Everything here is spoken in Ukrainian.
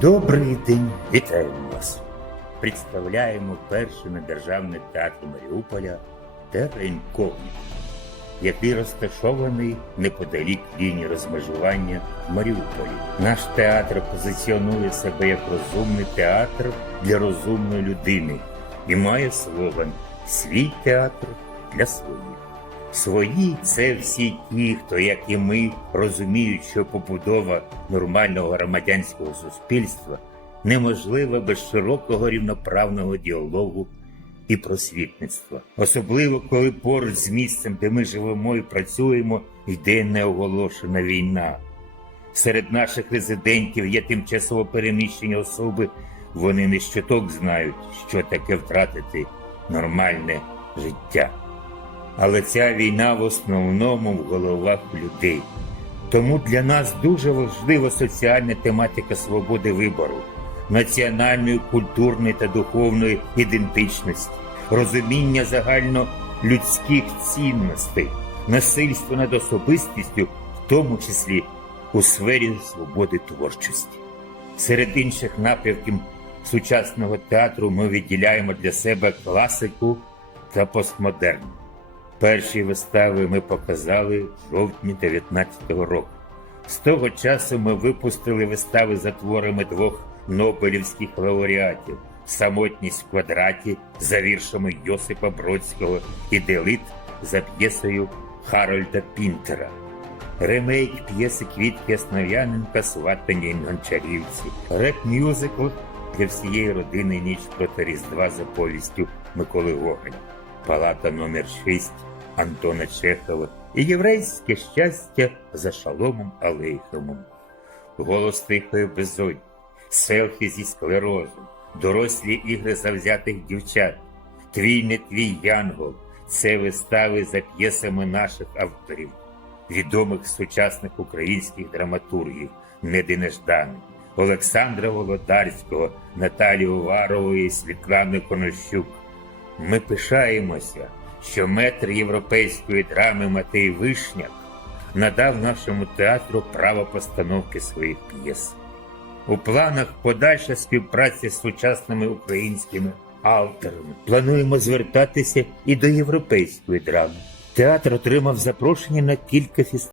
Добрий день, вітаємо вас. Представляємо перший недержавний театр Маріуполя Терра який розташований неподалік лінії розмежування в Маріуполі. Наш театр позиціонує себе як розумний театр для розумної людини і має слоган Свій театр для своїх. Свої це всі ті, хто, як і ми, розуміють, що побудова нормального громадянського суспільства неможлива без широкого рівноправного діалогу і просвітництва. Особливо, коли поруч з місцем, де ми живемо і працюємо, йде неоголошена війна. Серед наших резидентів є тимчасово переміщені особи, вони не щоток знають, що таке втратити нормальне життя. Але ця війна в основному в головах людей. Тому для нас дуже важлива соціальна тематика свободи вибору, національної, культурної та духовної ідентичності, розуміння загальнолюдських цінностей, насильство над особистістю, в тому числі у сфері свободи творчості. Серед інших напрямків сучасного театру ми виділяємо для себе класику та постмодерн. Перші вистави ми показали в жовтні 19-го року. З того часу ми випустили вистави за творами двох нобелівських лауреатів Самотність в квадраті за віршами Йосипа Бродського і Делит за п'єсою Харольда Пінтера. Ремейк п'єси Квітки Основ'яненка Сватання Гончарівці, реп-мюзикл для всієї родини ніч проти Різдва за повістю Миколи Гоголя, палата номер 6 Антона Чехова і єврейське щастя за шаломом Алейхемом. Голос тихої безодні, селфі зі склерозом, дорослі ігри завзятих дівчат, твій не твій янгол це вистави за п'єсами наших авторів, відомих сучасних українських драматургів Недини Ждани, Олександра Володарського, Наталі Уварової, Світлани Конощук. Ми пишаємося, що метр європейської драми Матей Вишняк надав нашому театру право постановки своїх п'єс. У планах подальша співпраця з сучасними українськими авторами. Плануємо звертатися і до європейської драми. Театр отримав запрошення на кілька фестивалів.